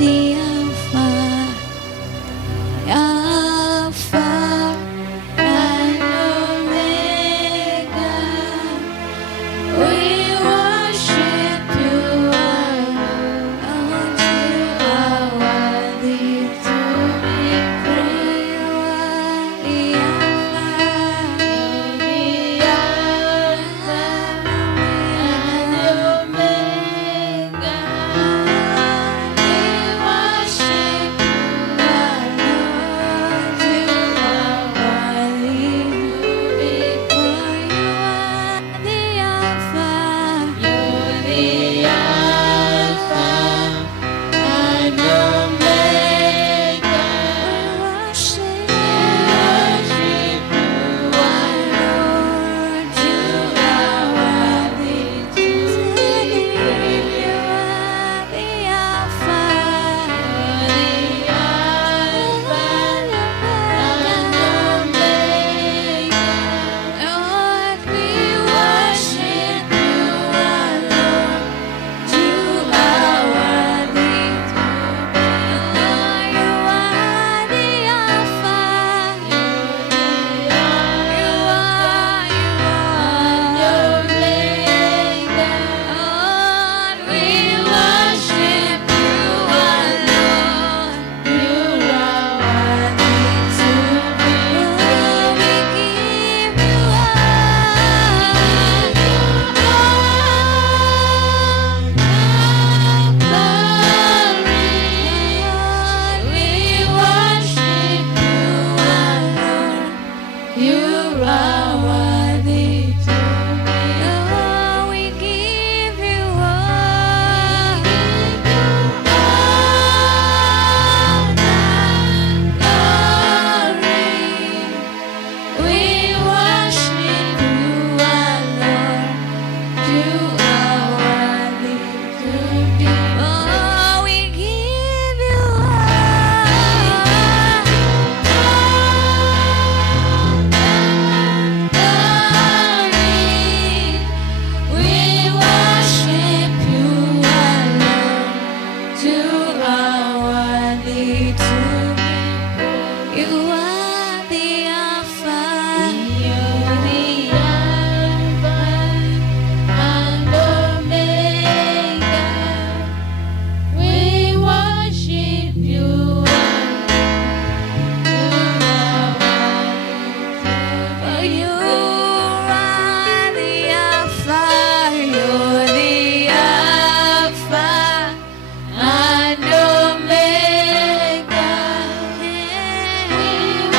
the Alpha, Alpha and Omega. We worship you, Lord. You are worthy to be praised. You are the Alpha, the Alpha and Omega. We worship you, Lord. You are worthy to be praised. You are the Alpha, you're the Alpha and Omega. We worship you, Lord. You are worthy to be praised. You are the Alpha, you're the Alpha and Omega. Lord, we worship you, our Lord. You are worthy to be praised. You are the Alpha, you're the Omega. Lord, we worship you, our Lord. You are worthy to be praised. We give you we worship you, our Lord. You are worthy to be praised. We give you glory. We worship you, our Lord. You are worthy to be praised. We give you glory. We worship you, our Lord. You are worthy to be praised. You are the Alpha, you're the Alpha and Omega. We worship you, you are the Alpha, you're the Alpha and Omega. We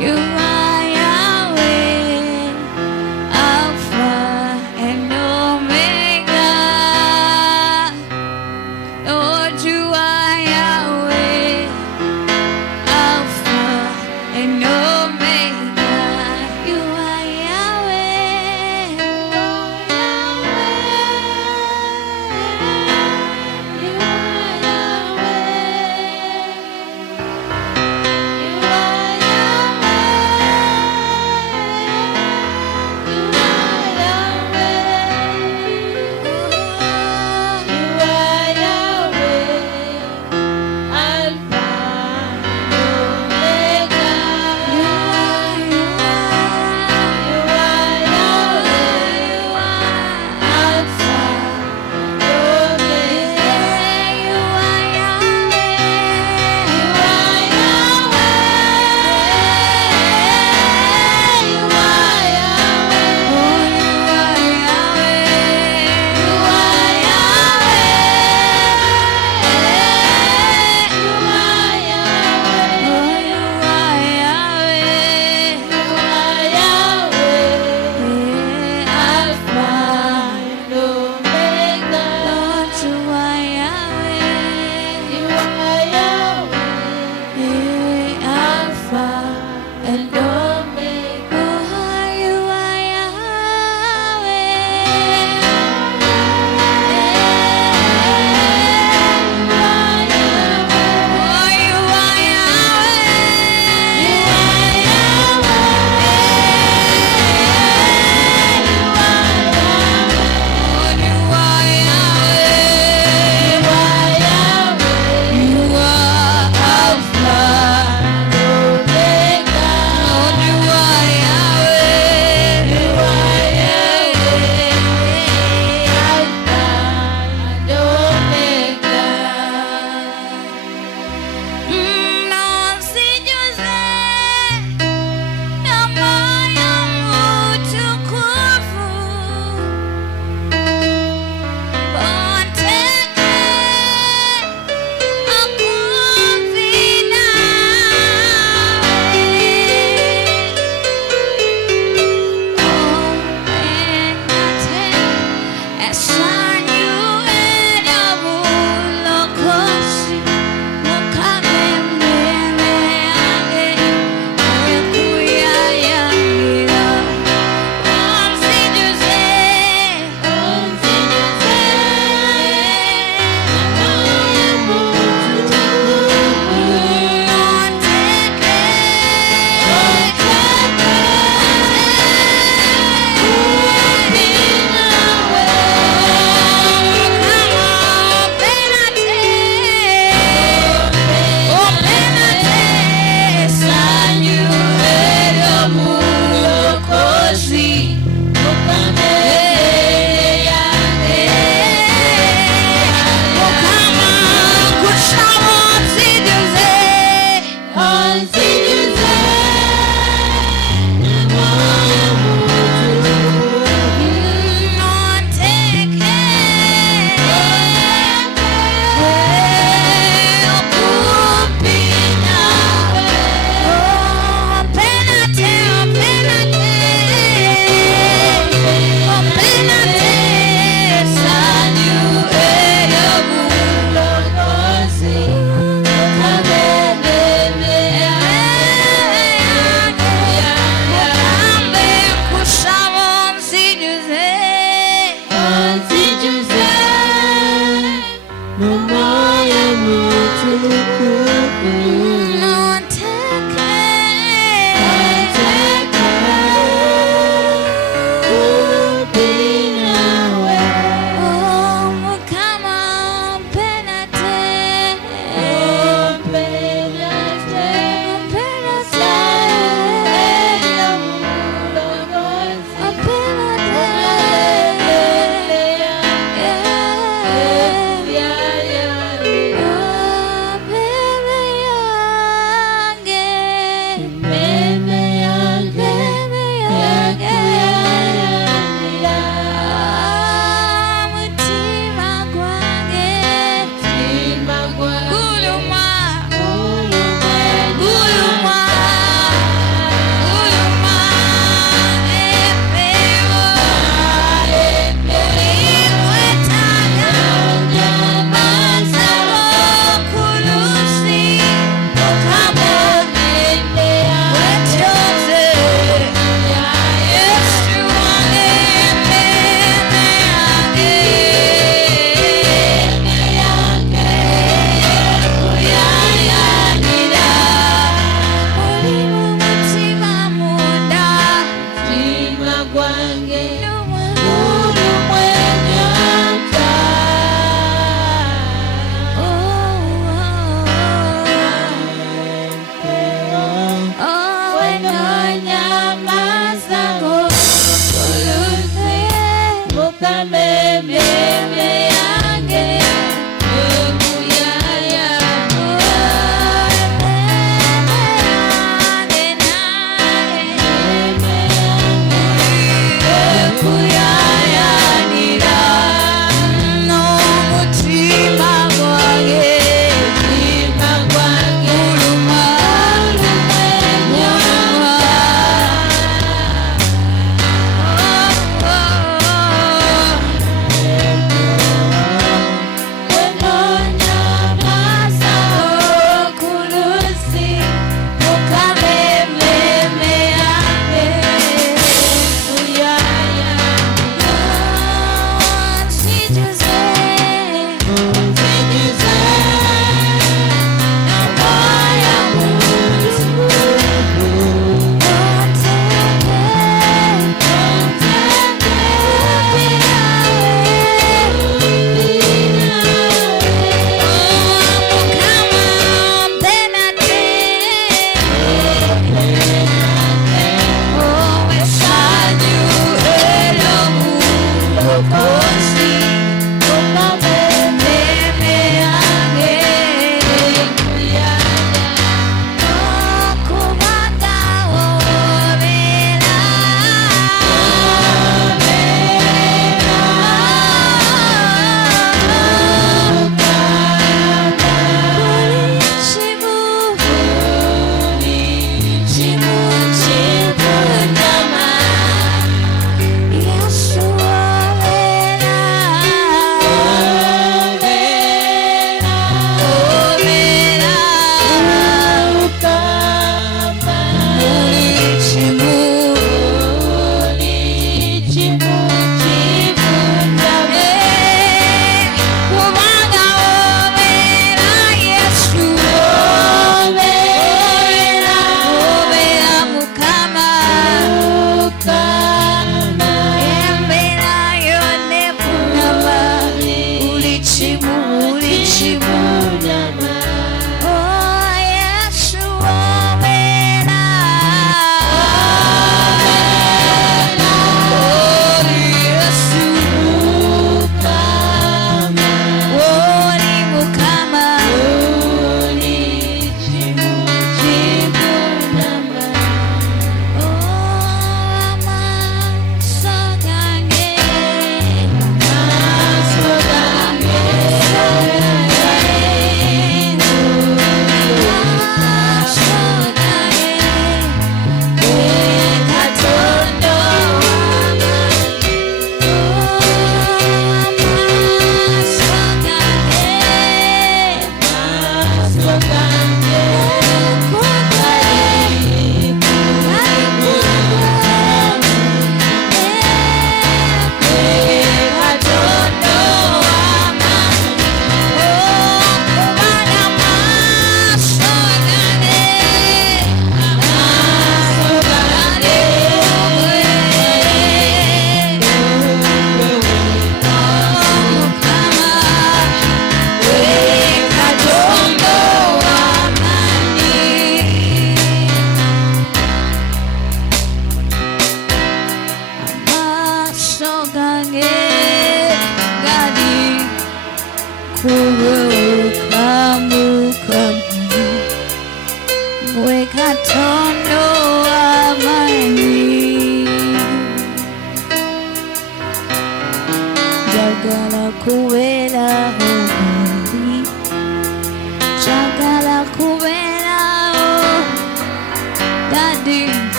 You are Yahweh, Alpha and Omega. Lord, you are Yahweh, Alpha and Omega. You are Yahweh, you are Yahweh, you are Yahweh, you are Yahweh.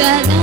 Jaga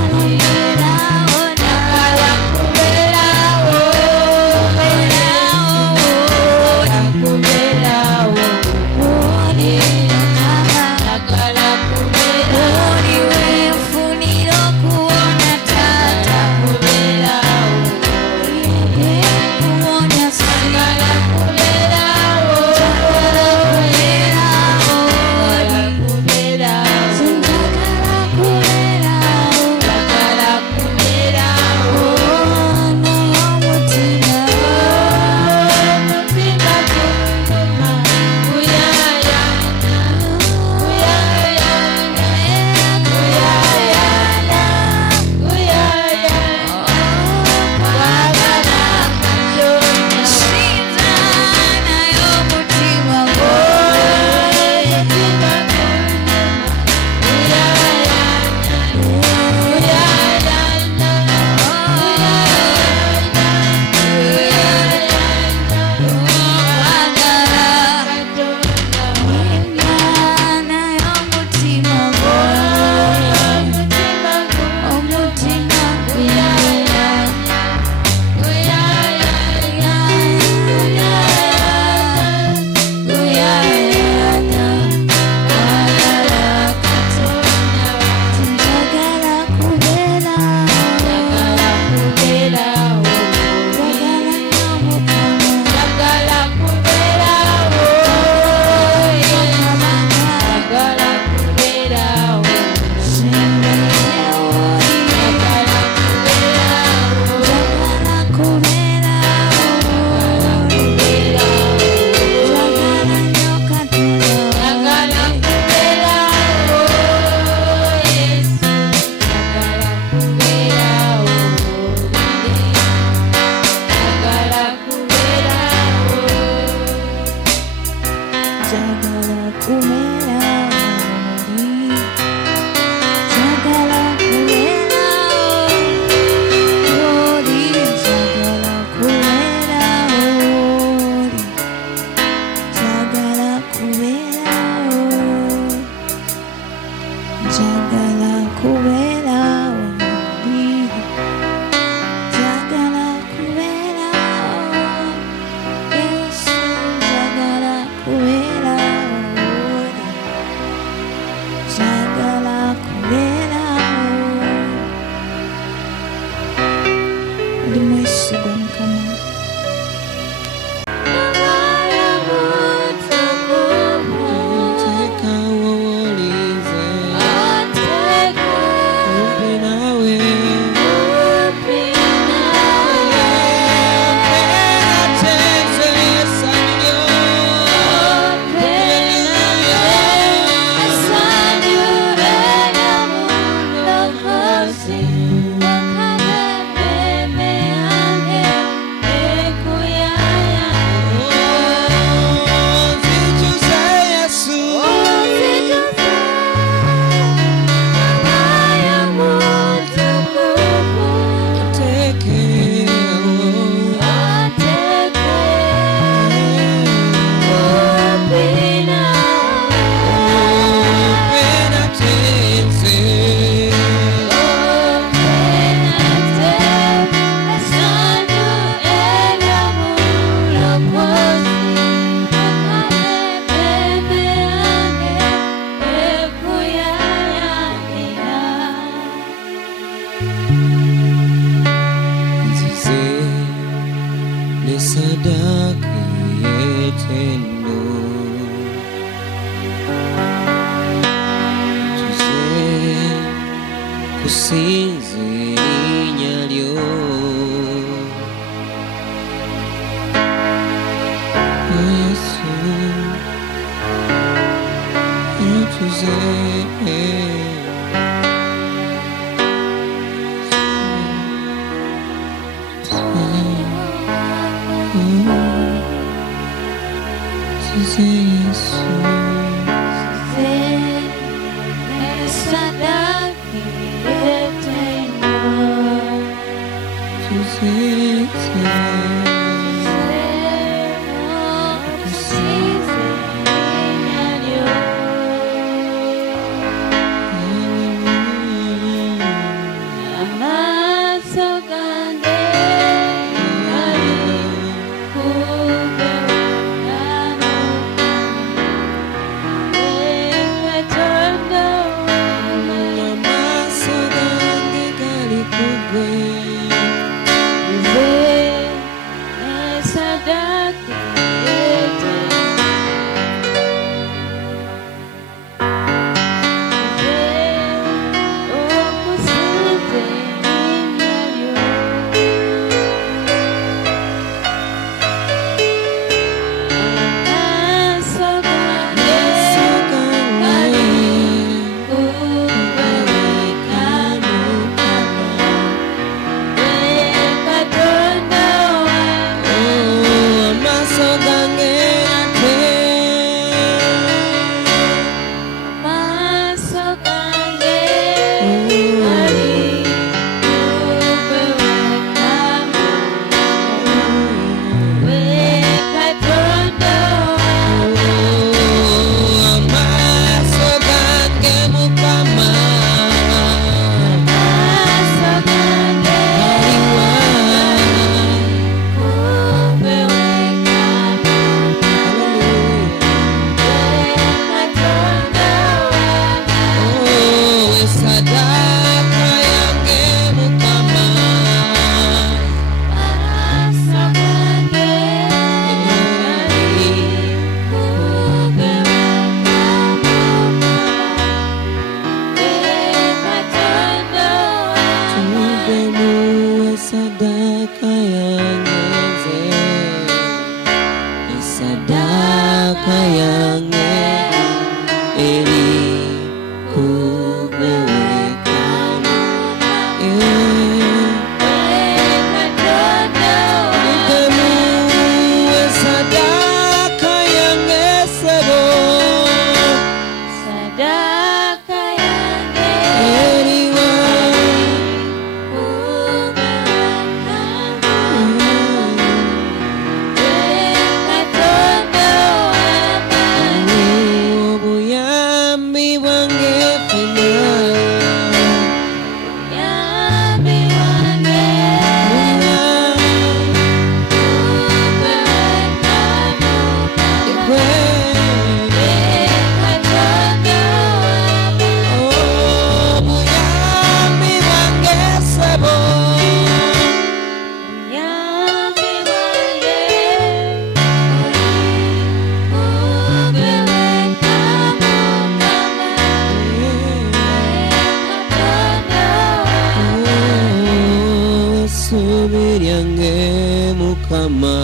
Mukama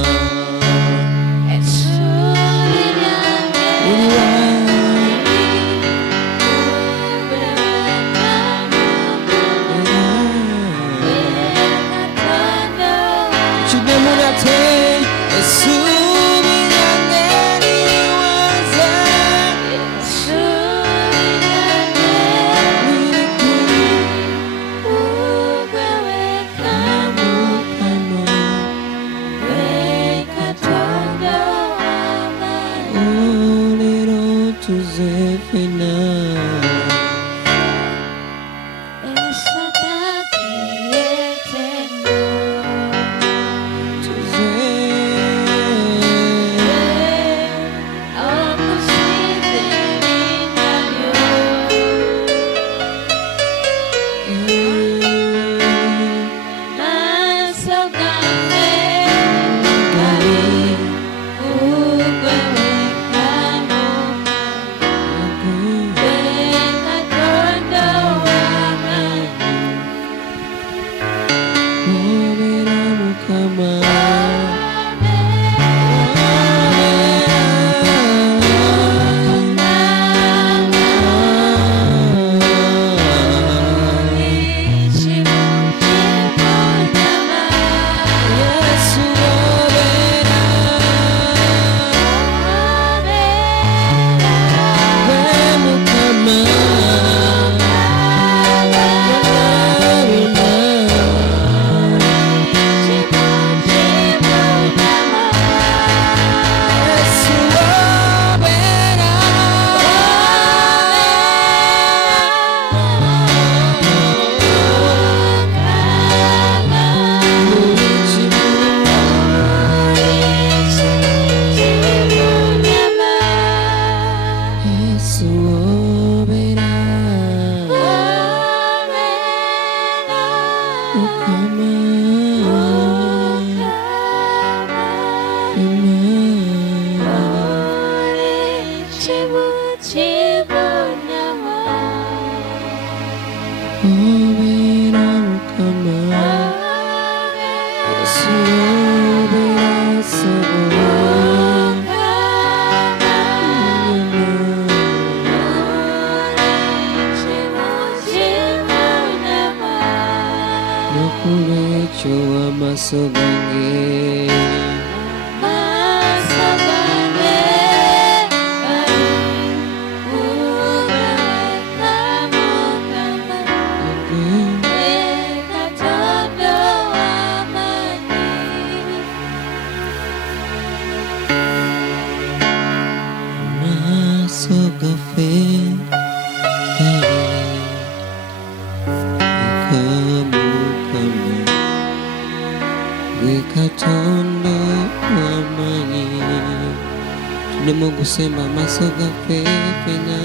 Kusema masoga fefena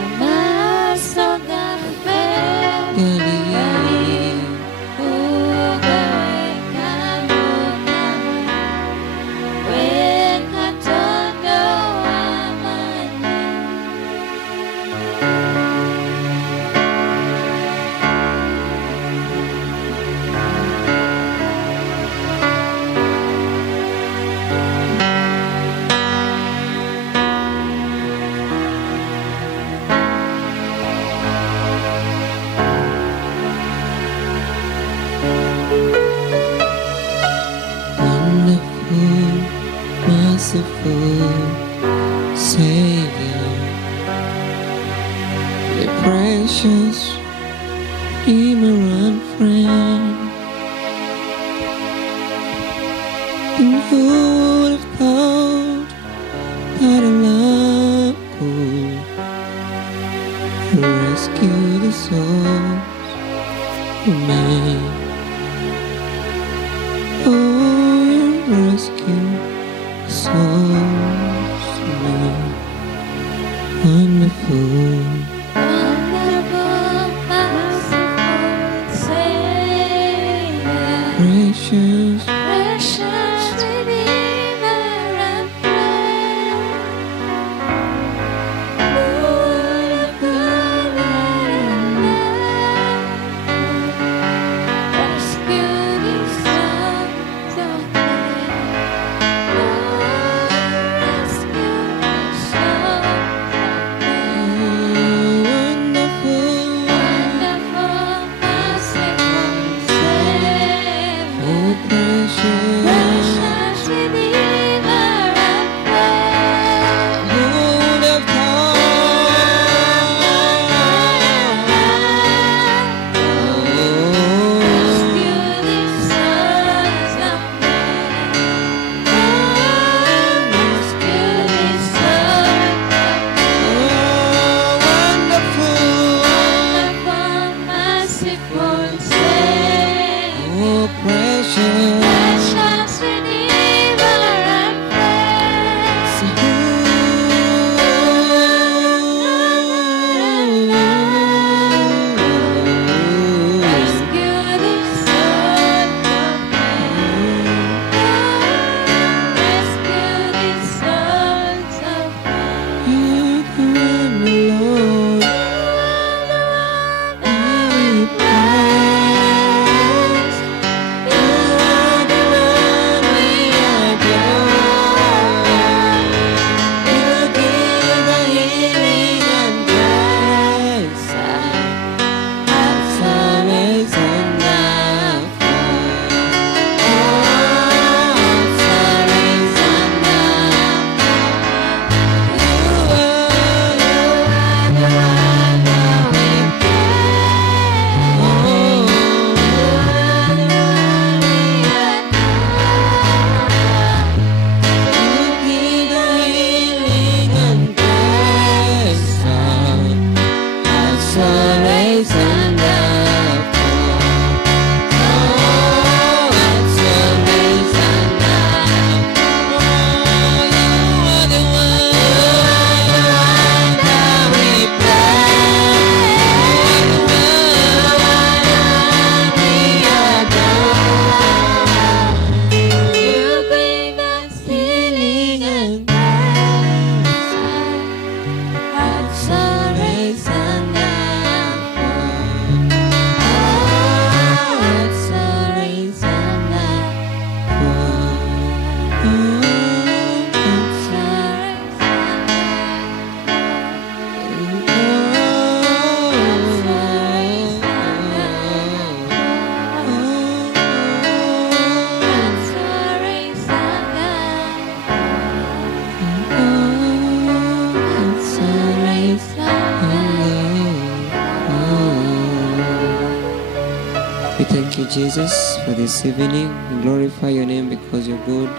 amasoga gali ugaweka weka tondo amani merciful Savior, the precious Redeemer and friend. And who would have thought that a love could rescue the souls of men? Oh, you rescue souls. wonderful, wonderful, merciful Savior, precious, precious Redeemer and friend. Full of glory and love, rescued his sons of men. Rescued his sons of men. wonderful, Wonderful, merciful Savior, oh precious, precious Redeemer and friend. Lord of Rescued his sons of men. Rescued his sons of men. wonderful, Wonderful, merciful Savior, oh precious, precious Redeemer and friend. Rescued his sons of men. Rescued his sons of men. You can Lord, we praise. You are the one we adore. You give the healing and grace. Always enough. Always You bring us healing and grace. Hearts always enough. Hearts always We thank you, Jesus, for this evening. We glorify your name because you're good.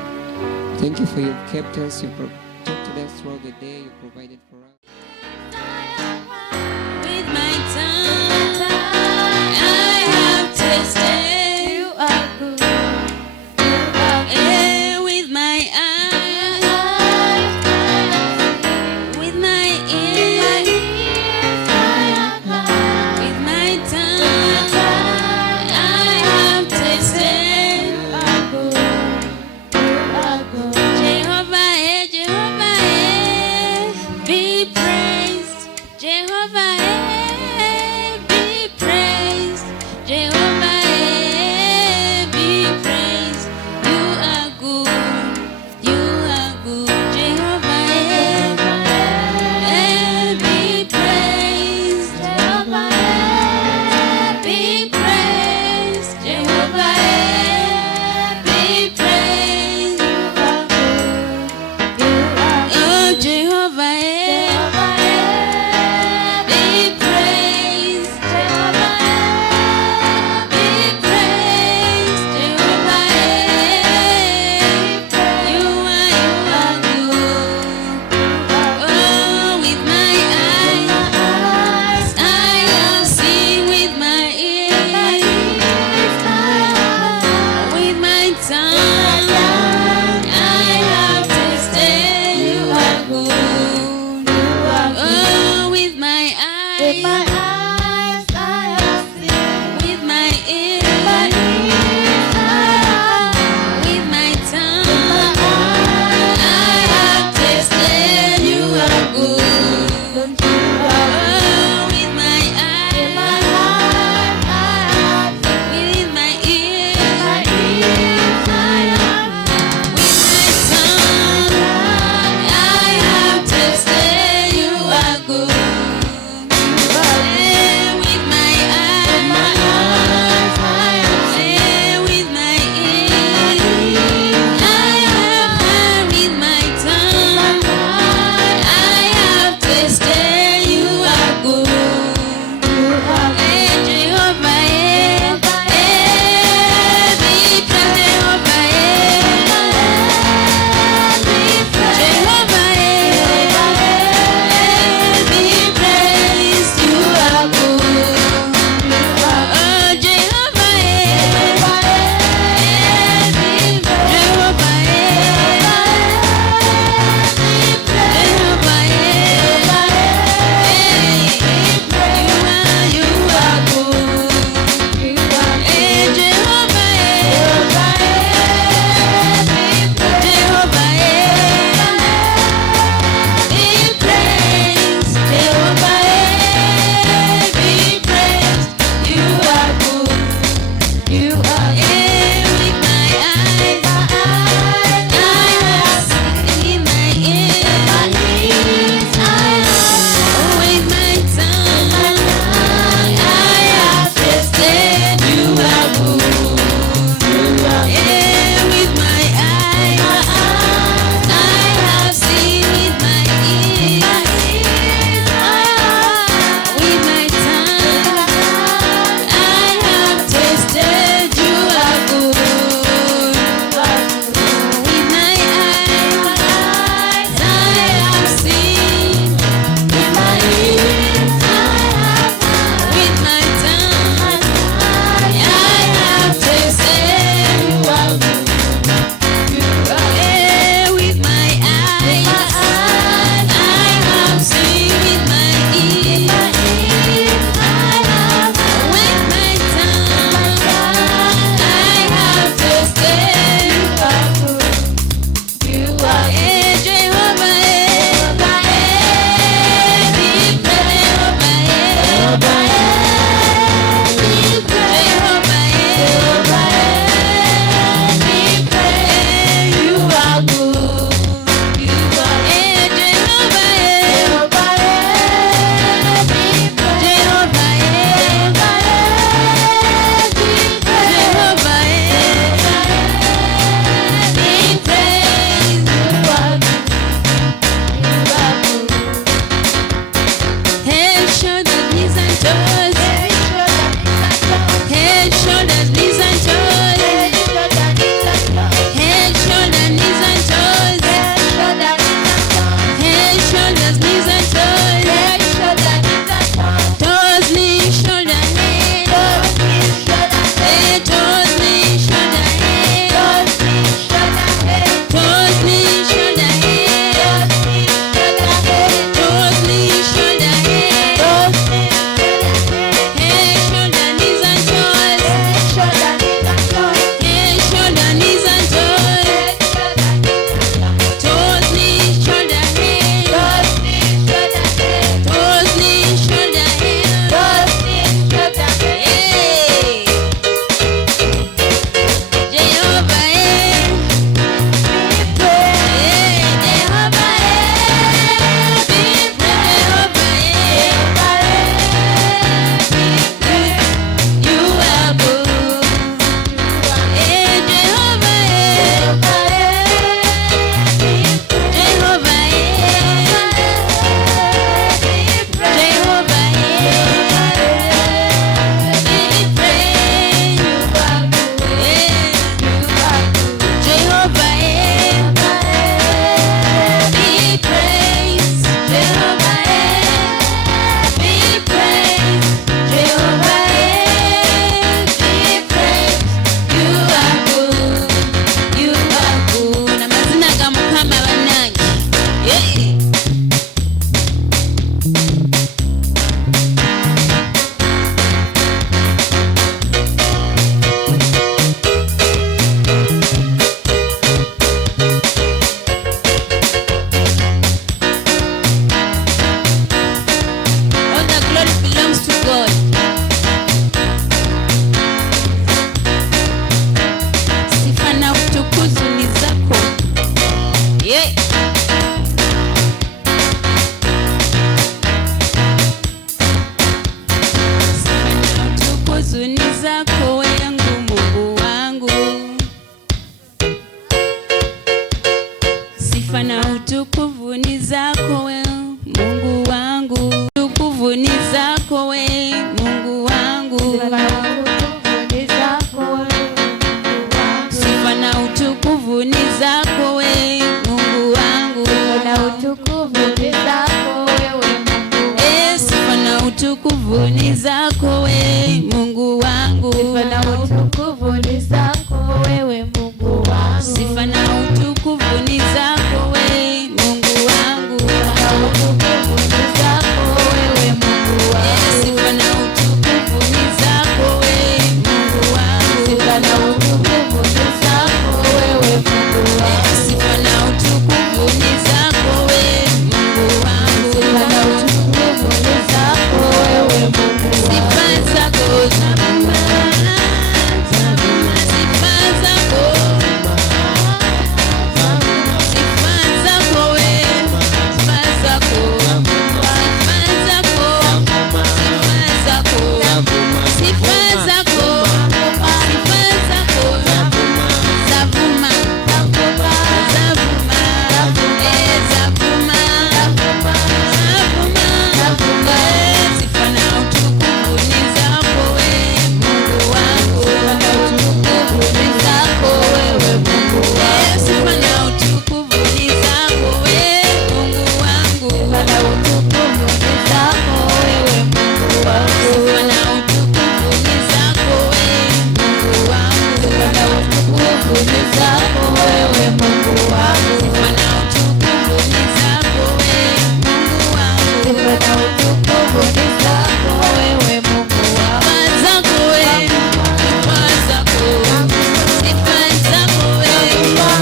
Thank you for you've kept us, you've protected us throughout the day, you provided for us. With my tongue, I have tasted you are good. With my eyes, with my ears, with my tongue, I have tasted you are good. Jehovah, Jehovah, be praised. Jehovah, be praised. Jehovah, be praised. You are good. You are good. Jehovah, be praised. Jehovah, be praised. Jehovah, be praised. You are good. Oh, Jehovah, be praised. Jehovah, be praised. Jehovah, you are good. Oh, with my eyes, I have seen. With my ears, with my tongue, I have tasted you are good. Oh, utukufu ni zako wewe Mungu. Sifa na utukufu ni zako we Mungu wangu. Sifa na utukufu ni zako wewe Mungu wangu. Sifa na utukufu ni zako we Mungu wangu. Sifa na utukufu ni zako wewe Mungu wangu. Sifa na utukufu ni zako we Mungu wangu. Sifa na utukufu ni zako wewe Mungu wangu. Sifa na utukufu ni zako we Mungu wangu. Sifa na utukufu ni zako wewe Mungu wangu. Sifa zako zavuma, zavuma. Sifa zako, sifa zako we, sifa zako, sifa zako, sifa zako, sifa zako, sifa zako zavuma, zavuma, zavuma, zavuma, zavuma. Sifa na utukufu ni zako we Mungu wangu. Ni zako wewe Mungu wangu. Sifa na utukufu ni zako we Mungu wangu. Sifa na utukufu ni zako wewe Mungu wangu. Sifa na utukufu ni zako we Mungu wangu. Sifa na utukufu ni zako wewe Mungu wangu. Sifa na utukufu ni zako we Mungu wangu. Sifa na utukufu ni zako wewe Mungu wangu. Sifa zako we, sifa zako, sifa zako we,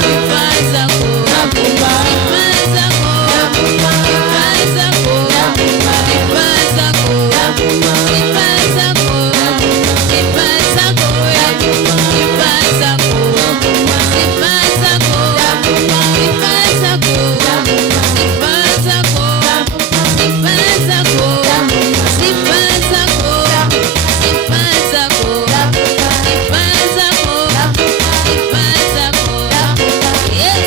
sifa zako, sifa zako, sifa zako, sifa zako, sifa zako, sifa zako we, sifa zako, sifa zako, sifa zako, sifa zako, sifa zako, sifa zako, sifa zako, sifa zako, sifa zako. Yeah.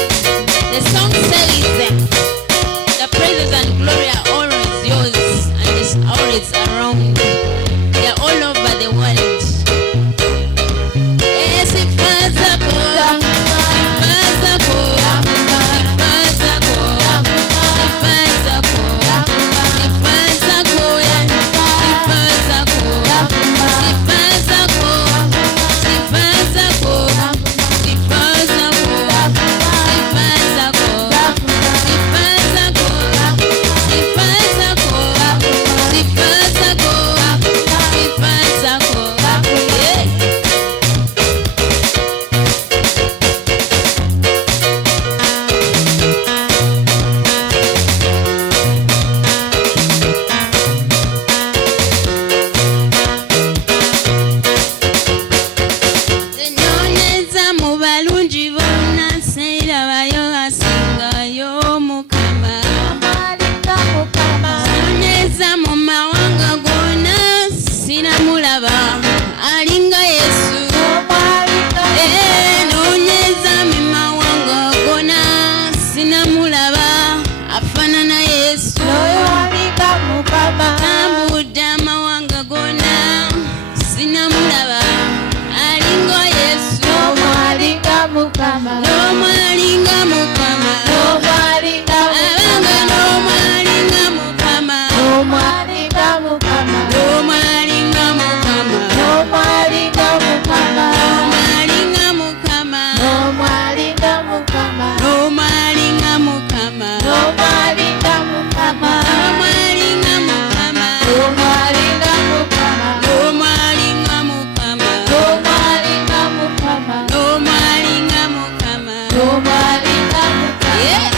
The song says the praises and glory are always yours, and it's always around. They're all over the world. Sifa zako, sifa zako, sifa zako, sifa zako, sifa zako, sifa zako, sifa zako, sifa zako, sifa zako, sifa zako, sifa zako, sifa zako, sifa zako, sifa zako. Yeah. Nonyeza mu balungi bonna sirabayo asingayo Mukama. Amalinga Mukama. Nonyeza mu mawanga gonna sinamulaba alinga Yesu. Amalinga Nonyeza mu mawanga gonna sinamulaba afaanana Yesu. Amalinga Mukama. Tambudde amawanga gonna sinamulaba alinga Yesu. Amalinga Mukama. N'omwalinga Mukama. Amalinga Abanga n'omwalinga Mukama. Amalinga Mukama. N'omwalinga Mukama. Amalinga Mukama. N'omwalinga Mukama. Amalinga Mukama. N'omwalinga Mukama. Amalinga Mukama. N'omwalinga Mukama. Amalinga Mukama. N'omwalinga Mukama. Amalinga Mukama. N'omwalinga Mukama. Amalinga Mukama. Yeah.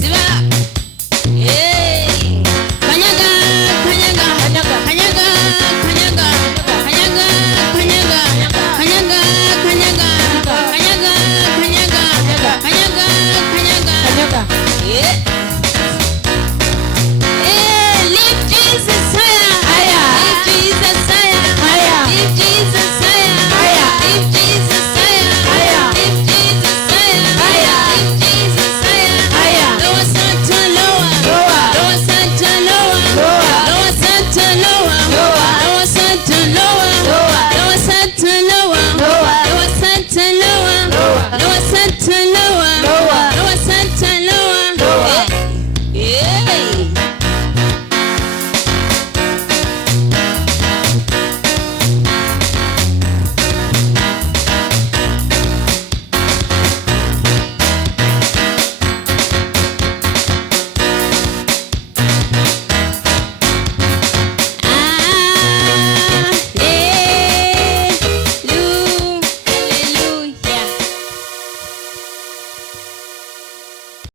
Simama.